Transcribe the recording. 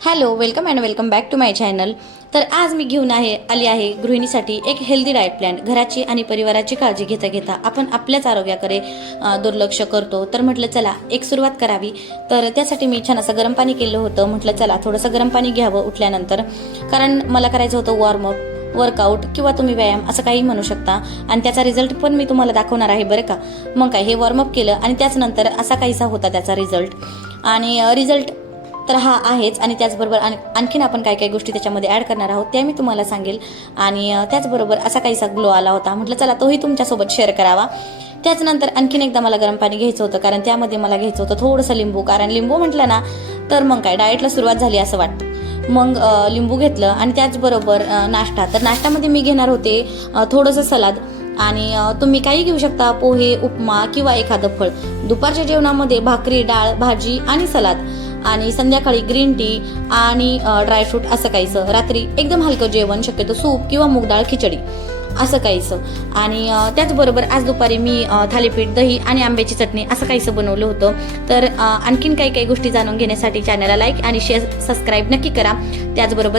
Hello, welcome and welcome back to my channel. तर आज मी घेऊन आली आहे गृहिणीसाठी एक हेल्दी डाएट प्लॅन. घराची आणि परिवाराची काळजी घेता घेता आपण आपल्याच आरोग्याकडे दुर्लक्ष करतो. तर म्हटलं चला एक सुरुवात करावी. तर त्यासाठी मी छान असं गरम पाणी केलं होतं. म्हटलं चला थोडंसं गरम पाणी घ्यावं उठल्यानंतर, कारण मला करायचं होतं वॉर्मअप, वर्कआउट किंवा तुम्ही व्यायाम असं काही म्हणू शकता. आणि त्याचा रिझल्ट पण मी तुम्हाला दाखवणार आहे बरं का. मग काय, हे वॉर्मअप केलं आणि त्याच नंतर असा काहीसा होता त्याचा रिझल्ट. आणि रिझल्ट तर हा आहेच, आणि त्याचबरोबर आणखीन आपण काय काय गोष्टी त्याच्यामध्ये ॲड करणार आहोत त्या मी तुम्हाला सांगेल. आणि त्याचबरोबर असा काहीसा ग्लो आला होता. म्हटलं चला तोही तुमच्यासोबत शेअर करावा. त्याचनंतर आणखीन एकदा मला गरम पाणी घ्यायचं होतं, कारण त्यामध्ये मला घ्यायचं होतं थोडंसं लिंबू. कारण लिंबू म्हटलं ना तर मग काय डाएटला सुरुवात झाली असं वाटतं. मग लिंबू घेतलं आणि त्याचबरोबर नाश्ता. तर नाश्त्यामध्ये मी घेणार होते थोडंसं सलाद. आणि तुम्ही काही घेऊ शकता, पोहे, उपमा किंवा एखादं फळ. दुपारच्या जेवणामध्ये भाकरी, डाळ, भाजी आणि सलाद. आणि संध्याकाळी ग्रीन टी आणि ड्रायफ्रूट असं काहीसं. रात्री एकदम हलकं जेवण, शक्यतो सूप किंवा मूग डाळ खिचडी असं काहीसं. आणि त्याचबरोबर आज दुपारी मी थालीपीठ, दही आणि आंब्याची चटणी असं काहीसं बनवलं होतं. तर आणखीन काही काही गोष्टी जाणून घेण्यासाठी चॅनलला लाईक आणि शेअर, सबस्क्राईब नक्की करा. त्याचबरोबर